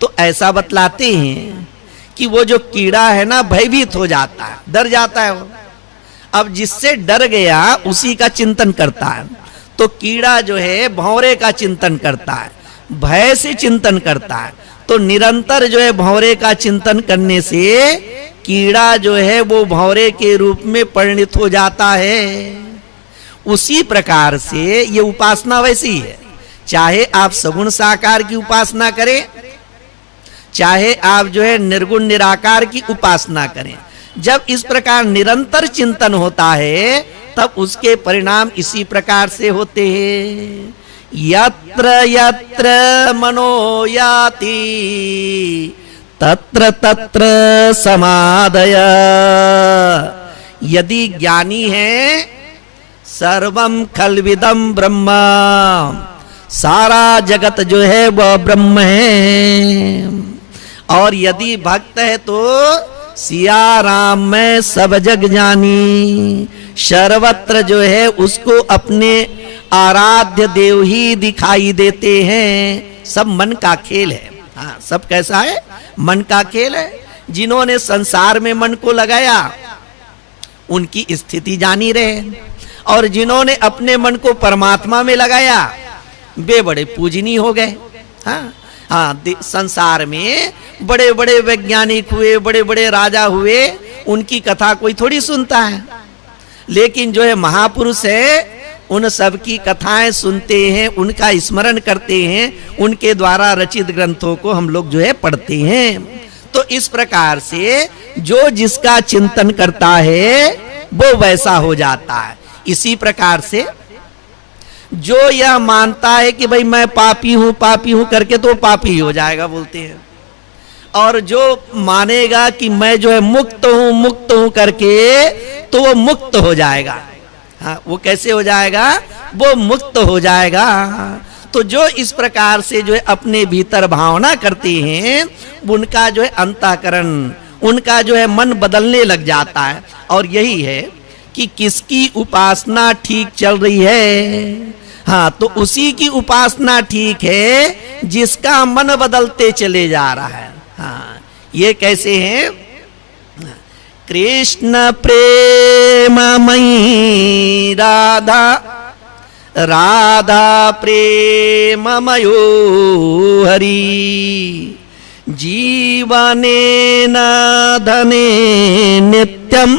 तो ऐसा बतलाते हैं कि वो जो कीड़ा है ना भयभीत हो जाता है, डर जाता है वो। अब जिससे डर गया उसी का चिंतन करता है। तो कीड़ा जो है भौरे का चिंतन करता है, भय से चिंतन करता है। तो निरंतर जो है भौरे का चिंतन करने से कीड़ा जो है वो भौरे के रूप में परिणित हो जाता है। उसी प्रकार से ये उपासना वैसी है। चाहे आप सगुण साकार की उपासना करें, चाहे आप जो है निर्गुण निराकार की उपासना करें, जब इस प्रकार निरंतर चिंतन होता है तब उसके परिणाम इसी प्रकार से होते हैं। यत्र यत्र मनो याति तत्र तत्र समादय। यदि ज्ञानी है सर्वम खलविदम ब्रह्म, सारा जगत जो है वह ब्रह्म है। और यदि भक्त है तो सिया राम में सब जग जानी, सर्वत्र जो है उसको अपने आराध्य देव ही दिखाई देते हैं। सब मन का खेल है। हाँ, सब कैसा है? मन का खेल है। जिन्होंने संसार में मन को लगाया उनकी स्थिति जानी रहे, और जिन्होंने अपने मन को परमात्मा में लगाया वे बड़े पूजनीय हो गए। हाँ हाँ, संसार में बड़े बड़े वैज्ञानिक हुए, बड़े बड़े राजा हुए, उनकी कथा कोई थोड़ी सुनता है, लेकिन जो है महापुरुष है उन सब की कथाएं सुनते हैं, उनका स्मरण करते हैं, उनके द्वारा रचित ग्रंथों को हम लोग जो है पढ़ते हैं। तो इस प्रकार से जो जिसका चिंतन करता है वो वैसा हो जाता है। इसी प्रकार से जो यह मानता है कि भाई मैं पापी हूं करके, तो पापी हो जाएगा बोलते हैं, और जो मानेगा कि मैं जो है मुक्त हूं करके, तो वो मुक्त हो जाएगा। हाँ, वो कैसे हो जाएगा? वो मुक्त हो जाएगा। तो जो इस प्रकार से जो है अपने भीतर भावना करते हैं, उनका जो है अंतःकरण, उनका जो है मन बदलने लग जाता है। और यही है कि किसकी उपासना ठीक चल रही है। हाँ, तो उसी की उपासना ठीक है जिसका मन बदलते चले जा रहा है। हाँ, ये कैसे है? कृष्ण प्रेममयी राधा, राधा प्रेममयो हरि, जीवनेन धने नित्यं,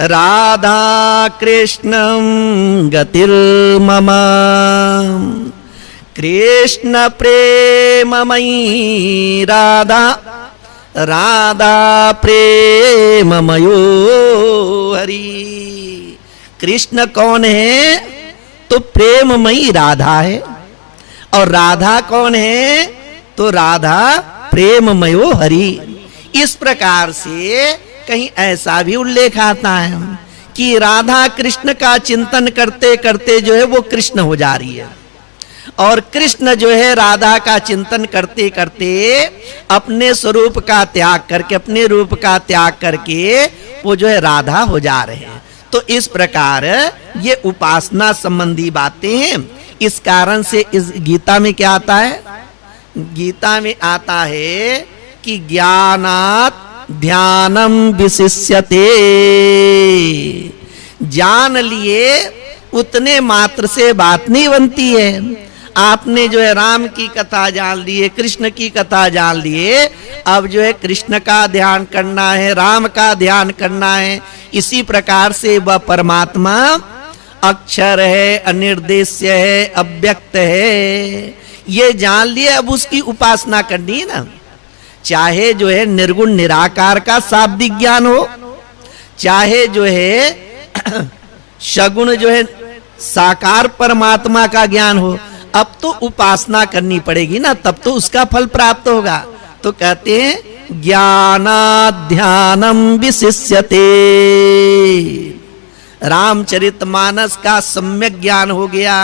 राधा कृष्णं गतिर्मम। कृष्ण प्रेममयी राधा, राधा प्रेममयो हरि। कृष्ण कौन है? तो प्रेममयी राधा है। और राधा कौन है? तो राधा प्रेममयो हरि। इस प्रकार से कहीं ऐसा भी उल्लेख आता है कि राधा कृष्ण का चिंतन करते करते जो है वो कृष्ण हो जा रही है, और कृष्ण जो है राधा का चिंतन करते करते अपने स्वरूप का त्याग करके, अपने रूप का त्याग करके वो जो है राधा हो जा रहे हैं। तो इस प्रकार ये उपासना संबंधी बातें हैं। इस कारण से इस गीता में क्या आता है? गीता में आता है कि ज्ञानात् ध्यानम विशिष्यते। जान लिए उतने मात्र से बात नहीं बनती है। आपने जो है राम की कथा जान लिए, कृष्ण की कथा जान लिए, अब जो है कृष्ण का ध्यान करना है, राम का ध्यान करना है। इसी प्रकार से वह परमात्मा अक्षर है, अनिर्देश्य है, अव्यक्त है, ये जान लिए। अब उसकी उपासना करनी है ना। चाहे जो है निर्गुण निराकार का शाब्दिक ज्ञान हो, चाहे जो है सगुण जो है साकार परमात्मा का ज्ञान हो, अब तो उपासना करनी पड़ेगी ना, तब तो उसका फल प्राप्त होगा। तो कहते हैं ज्ञानाध्यानम विशिष्यते। रामचरितमानस का सम्यक ज्ञान हो गया,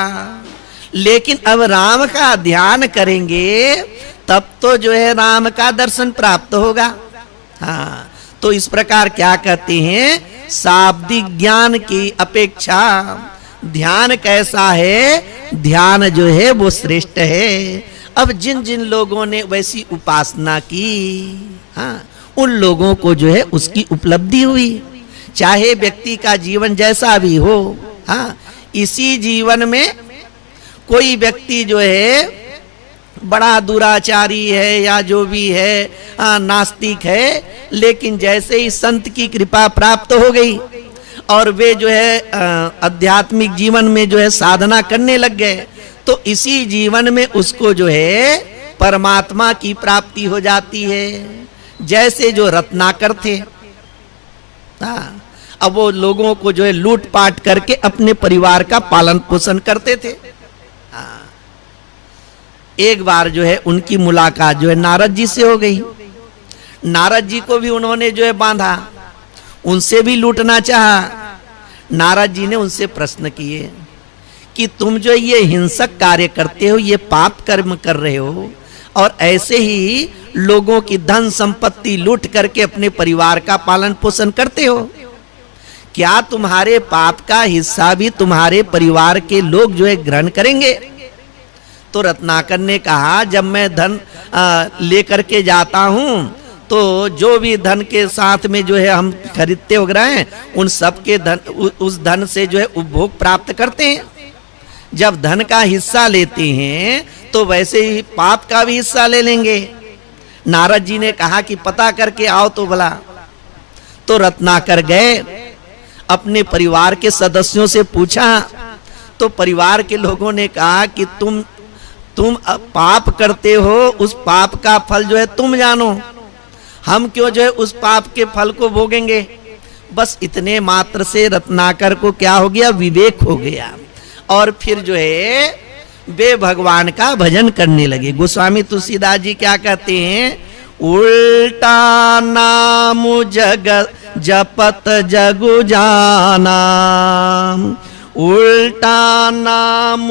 लेकिन अब राम का ध्यान करेंगे तब तो जो है राम का दर्शन प्राप्त होगा। हाँ, तो इस प्रकार क्या कहते हैं? शाब्दिक ज्ञान की अपेक्षा ध्यान कैसा है? ध्यान जो है वो श्रेष्ठ है। अब जिन जिन लोगों ने वैसी उपासना की, हाँ, उन लोगों को जो है उसकी उपलब्धि हुई। चाहे व्यक्ति का जीवन जैसा भी हो, हाँ, इसी जीवन में कोई व्यक्ति जो है बड़ा दुराचारी है या जो भी है, नास्तिक है, लेकिन जैसे ही संत की कृपा प्राप्त हो गई और वे जो है आध्यात्मिक जीवन में जो है साधना करने लग गए, तो इसी जीवन में उसको जो है परमात्मा की प्राप्ति हो जाती है। जैसे जो रत्नाकर थे, अब वो लोगों को जो है लूट पाट करके अपने परिवार का पालन पोषण करते थे। एक बार जो है उनकी मुलाकात जो है नारद जी से हो गई। नारद जी को भी उन्होंने जो है बांधा, उनसे भी लूटना चाहा। नारद जी ने उनसे प्रश्न किए कि तुम जो ये हिंसक कार्य करते हो, ये पाप कर्म कर रहे हो, और ऐसे ही लोगों की धन संपत्ति लूट करके अपने परिवार का पालन पोषण करते हो, क्या तुम्हारे पाप का हिस्सा भी तुम्हारे परिवार के लोग जो है ग्रहण करेंगे? तो रत्नाकर ने कहा, जब मैं धन लेकर के जाता हूं तो जो भी धन के साथ में जो है हम खरीदते वगैरह हैं, उन सब के धन, उस धन से जो है उपभोग प्राप्त करते हैं। जब धन का हिस्सा लेते हैं तो वैसे ही पाप का भी हिस्सा ले लेंगे। नारद जी ने कहा कि पता करके आओ तो भला। तो रत्नाकर गए, अपने परिवार के सदस्यों से पूछा, तो परिवार के लोगों ने कहा कि तुम पाप करते हो, उस पाप का फल जो है तुम जानो, हम क्यों जो है उस पाप के फल को भोगेंगे। बस इतने मात्र से रत्नाकर को क्या हो गया, विवेक हो गया, और फिर जो है वे भगवान का भजन करने लगे। गोस्वामी तुलसीदास जी क्या कहते हैं, उल्टा नाम जगत जपत जगु जाना, उल्टा नाम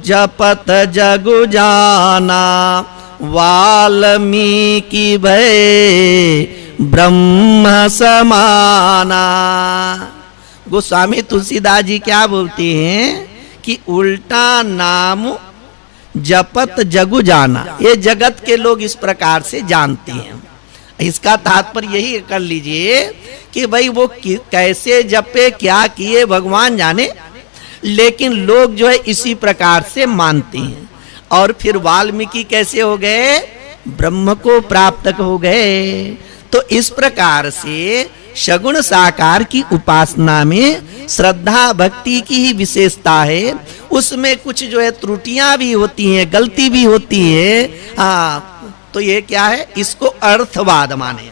जपत जगु जाना, वाल्मीकि भय ब्रह्म समाना। गोस्वामी तुलसीदास जी क्या बोलते हैं कि उल्टा नाम जपत जगु जाना, ये जगत के लोग इस प्रकार से जानते हैं। इसका तात्पर्य यही कर लीजिए कि भाई वो कैसे जपे, क्या किए, भगवान जाने, लेकिन लोग जो है इसी प्रकार से मानते हैं। और फिर वाल्मीकि कैसे हो गए, ब्रह्म को प्राप्त हो गए। तो इस प्रकार से सगुण साकार की उपासना में श्रद्धा भक्ति की ही विशेषता है। उसमें कुछ जो है त्रुटियां भी होती हैं, गलती भी होती है। हाँ, तो ये क्या है, इसको अर्थवाद माने।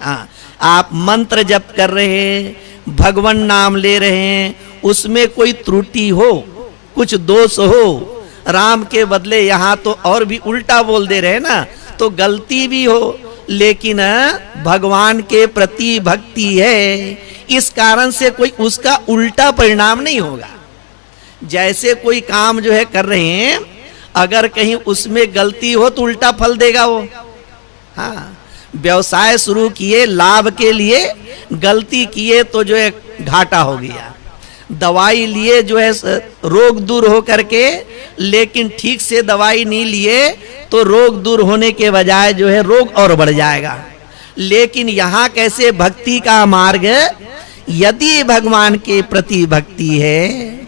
हाँ, आप मंत्र जप कर रहे हैं, भगवान नाम ले रहे हैं, उसमें कोई त्रुटि हो, कुछ दोष हो, राम के बदले यहाँ तो और भी उल्टा बोल दे रहे हैं ना, तो गलती भी हो, लेकिन भगवान के प्रति भक्ति है, इस कारण से कोई उसका उल्टा परिणाम नहीं होगा। जैसे कोई काम जो है कर रहे हैं, अगर कहीं उसमें गलती हो तो उल्टा फल देगा वो। हाँ, व्यवसाय शुरू किए लाभ के लिए, गलती किए तो जो है घाटा हो गया। दवाई लिए जो है रोग दूर हो करके, लेकिन ठीक से दवाई नहीं लिए तो रोग दूर होने के बजाय जो है रोग और बढ़ जाएगा। लेकिन यहाँ कैसे भक्ति का मार्ग, यदि भगवान के प्रति भक्ति है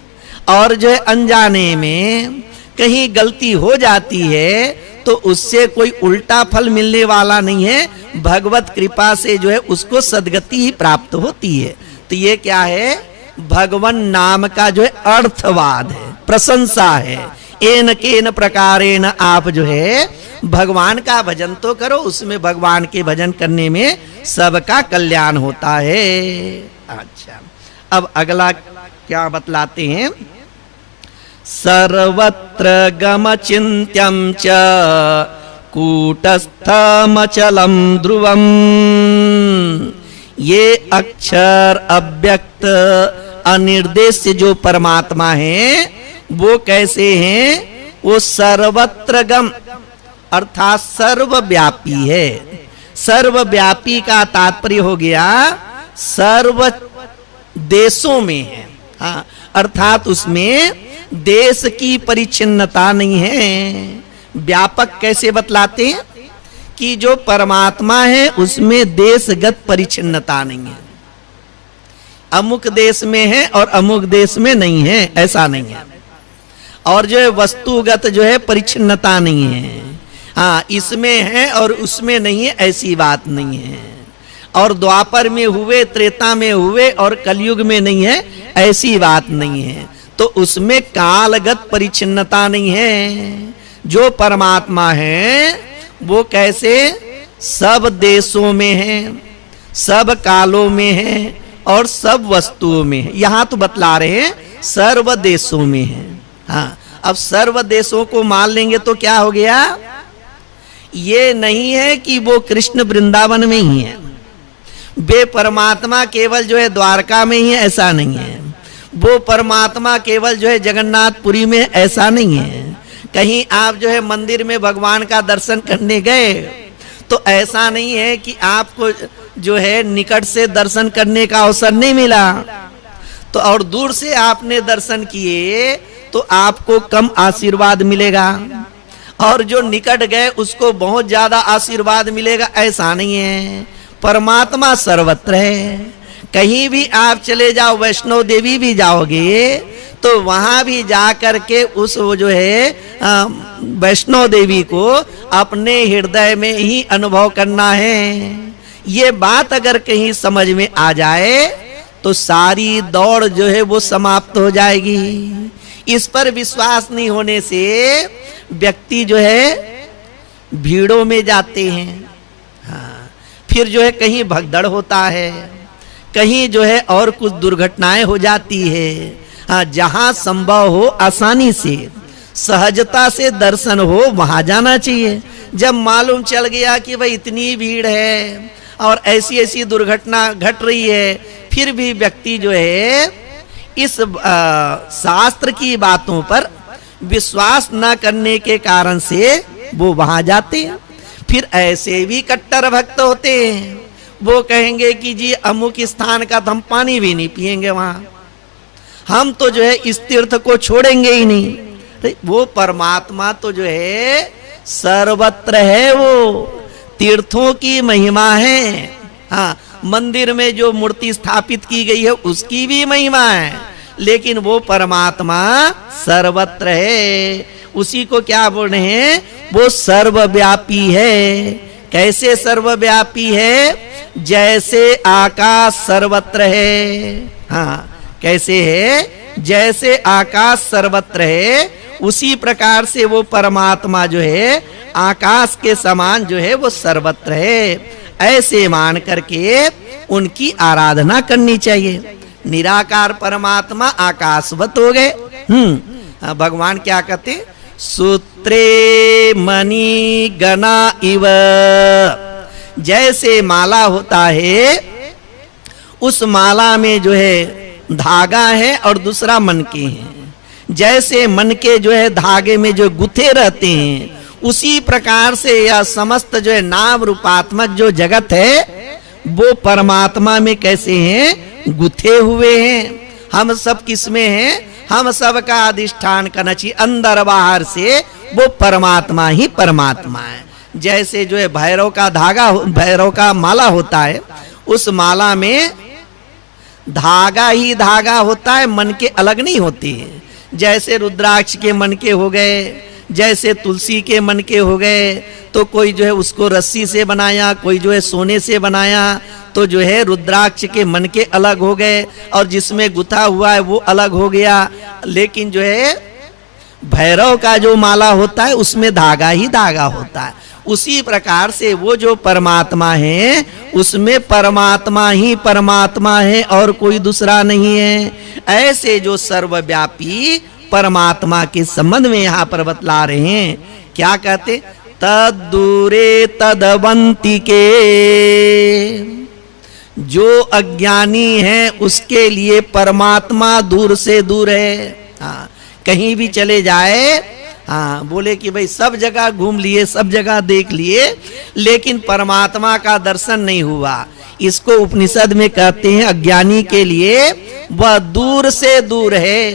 और जो है अनजाने में कहीं गलती हो जाती है, तो उससे कोई उल्टा फल मिलने वाला नहीं है। भगवत कृपा से जो है उसको सद्गति ही प्राप्त होती है। तो ये क्या है, भगवान नाम का जो है अर्थवाद है, प्रशंसा है। एन केन प्रकारेण आप जो है भगवान का भजन तो करो, उसमें भगवान के भजन करने में सबका कल्याण होता है। अच्छा, अब अगला क्या बतलाते हैं, सर्वत्र गम चिंत्यम च कूटस्थमचलम ध्रुवम। ये अक्षर अव्यक्त अनिर्देश्य जो परमात्मा है वो कैसे हैं, वो सर्वत्र गम अर्थात सर्वव्यापी है। सर्वव्यापी का तात्पर्य हो गया सर्व देशों में है। हाँ, अर्थात उसमें देश की परिच्छिन्नता नहीं है। व्यापक कैसे बतलाते हैं कि जो परमात्मा है उसमें देशगत परिच्छिन्नता नहीं है। अमुक देश में है और अमुक देश में नहीं है, ऐसा नहीं है। और जो है वस्तुगत जो है परिच्छिन्नता नहीं है। हाँ, इसमें है और उसमें नहीं है, ऐसी बात नहीं है। और द्वापर में हुए, त्रेता में हुए और कलयुग में नहीं है, ऐसी बात नहीं है। तो उसमें कालगत परिच्छिन्नता नहीं है। जो परमात्मा है वो कैसे सब देशों में है, सब कालों में है और सब वस्तुओं में है। यहाँ तो बतला रहे हैं सर्व देशों में है। हाँ, अब सर्व देशों को मान लेंगे तो क्या हो गया, ये नहीं है कि वो कृष्ण वृंदावन में ही है, वे परमात्मा केवल जो है द्वारका में ही है, ऐसा नहीं है। वो परमात्मा केवल जो है जगन्नाथपुरी में, ऐसा नहीं है। कहीं आप जो है मंदिर में भगवान का दर्शन करने गए तो ऐसा नहीं है कि आपको जो है निकट से दर्शन करने का अवसर नहीं मिला, तो और दूर से आपने दर्शन किए तो आपको कम आशीर्वाद मिलेगा। और जो निकट गए उसको बहुत ज्यादा आशीर्वाद मिलेगा, ऐसा नहीं है। परमात्मा सर्वत्र है। कहीं भी आप चले जाओ, वैष्णो देवी भी जाओगे तो वहां भी जा करके उस वो जो है वैष्णो देवी को अपने हृदय में ही अनुभव करना है। ये बात अगर कहीं समझ में आ जाए तो सारी दौड़ जो है वो समाप्त हो जाएगी। इस पर विश्वास नहीं होने से व्यक्ति जो है भीड़ों में जाते हैं, हाँ, फिर जो है कहीं भगदड़ होता है, कहीं जो है और कुछ दुर्घटनाएं हो जाती है। हाँ, जहां संभव हो आसानी से सहजता से दर्शन हो वहां जाना चाहिए। जब मालूम चल गया कि भाई इतनी भीड़ है और ऐसी ऐसी दुर्घटना घट रही है, फिर भी व्यक्ति जो है इस शास्त्र की बातों पर विश्वास न करने के कारण से वो वहां जाते हैं। फिर ऐसे भी कट्टर भक्त होते हैं, वो कहेंगे कि जी अमुक स्थान का तो हम पानी भी नहीं पिएंगे, वहां हम तो जो है इस तीर्थ को छोड़ेंगे ही नहीं। तो वो परमात्मा तो जो है सर्वत्र है, वो तीर्थों की महिमा है। हाँ, मंदिर में जो मूर्ति स्थापित की गई है उसकी भी महिमा है, लेकिन वो परमात्मा सर्वत्र है। उसी को क्या बोल रहे हैं, वो सर्वव्यापी है। कैसे सर्वव्यापी है? जैसे आकाश सर्वत्र है। हाँ, कैसे है? जैसे आकाश सर्वत्र है, उसी प्रकार से वो परमात्मा जो है आकाश के समान जो है वो सर्वत्र है। ऐसे मान करके उनकी आराधना करनी चाहिए। निराकार परमात्मा आकाशवत हो गए। भगवान क्या कहते? सूत्रे मणि गणा इव। जैसे माला होता है, उस माला में जो है धागा है और दूसरा मनके हैं। जैसे मनके जो है धागे में जो गुथे रहते हैं, उसी प्रकार से यह समस्त जो है नाम रूपात्मक जो जगत है वो परमात्मा में कैसे हैं? गुथे हुए हैं। हम सब किसमें हैं? हम सब का अधिष्ठान करना चाहिए, अंदर बाहर से वो परमात्मा ही परमात्मा है। जैसे जो है भैरव का धागा, भैरव का माला होता है, उस माला में धागा ही धागा होता है, मन के अलग नहीं होती है। जैसे रुद्राक्ष के मन के हो गए, जैसे तुलसी के मन के हो गए, तो कोई जो है उसको रस्सी से बनाया, कोई जो है सोने से बनाया, तो जो है रुद्राक्ष के मन के अलग हो गए और जिसमें गुथा हुआ है वो अलग हो गया। लेकिन जो है भैरव का जो माला होता है उसमें धागा ही धागा होता है। उसी प्रकार से वो जो परमात्मा है उसमें परमात्मा ही परमात्मा है और कोई दूसरा नहीं है। ऐसे जो सर्वव्यापी परमात्मा के संबंध में यहाँ पर बतला रहे हैं। क्या कहते? तद दूरे तदवंती के। जो अज्ञानी है उसके लिए परमात्मा दूर से दूर है। हाँ, कहीं भी चले जाए, हाँ, बोले कि भाई सब जगह घूम लिए, सब जगह देख लिए, लेकिन परमात्मा का दर्शन नहीं हुआ। इसको उपनिषद में कहते हैं अज्ञानी के लिए वह दूर से दूर है।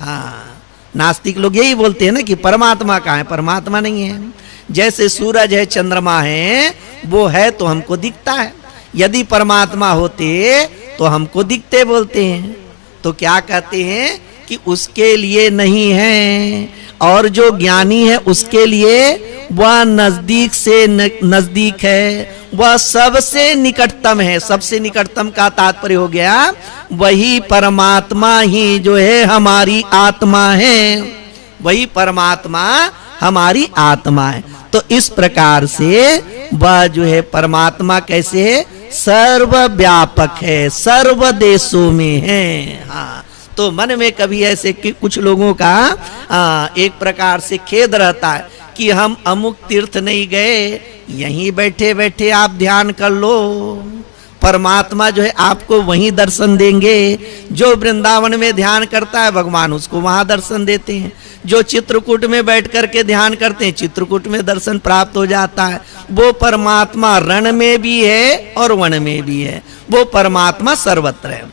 हाँ, नास्तिक लोग यही बोलते हैं ना कि परमात्मा कहाँ है? परमात्मा नहीं है। जैसे सूरज है, चंद्रमा है, वो है तो हमको दिखता है। यदि परमात्मा होते तो हमको दिखते बोलते हैं। तो क्या कहते हैं कि उसके लिए नहीं है, और जो ज्ञानी है उसके लिए वह नजदीक से नजदीक है, वह सबसे निकटतम है। सबसे निकटतम का तात्पर्य हो गया वही परमात्मा ही जो है हमारी आत्मा है, वही परमात्मा हमारी आत्मा है। तो इस प्रकार से वह जो है परमात्मा कैसे है? सर्वव्यापक है, सर्व देशों में है। हाँ, तो मन में कभी ऐसे कि कुछ लोगों का एक प्रकार से खेद रहता है कि हम अमुक तीर्थ नहीं गए, यहीं बैठे बैठे आप ध्यान कर लो, परमात्मा जो है आपको वहीं दर्शन देंगे। जो वृंदावन में ध्यान करता है भगवान उसको वहां दर्शन देते हैं। जो चित्रकूट में बैठ करके ध्यान करते हैं चित्रकूट में दर्शन प्राप्त हो जाता है। वो परमात्मा रण में भी है और वन में भी है, वो परमात्मा सर्वत्र है।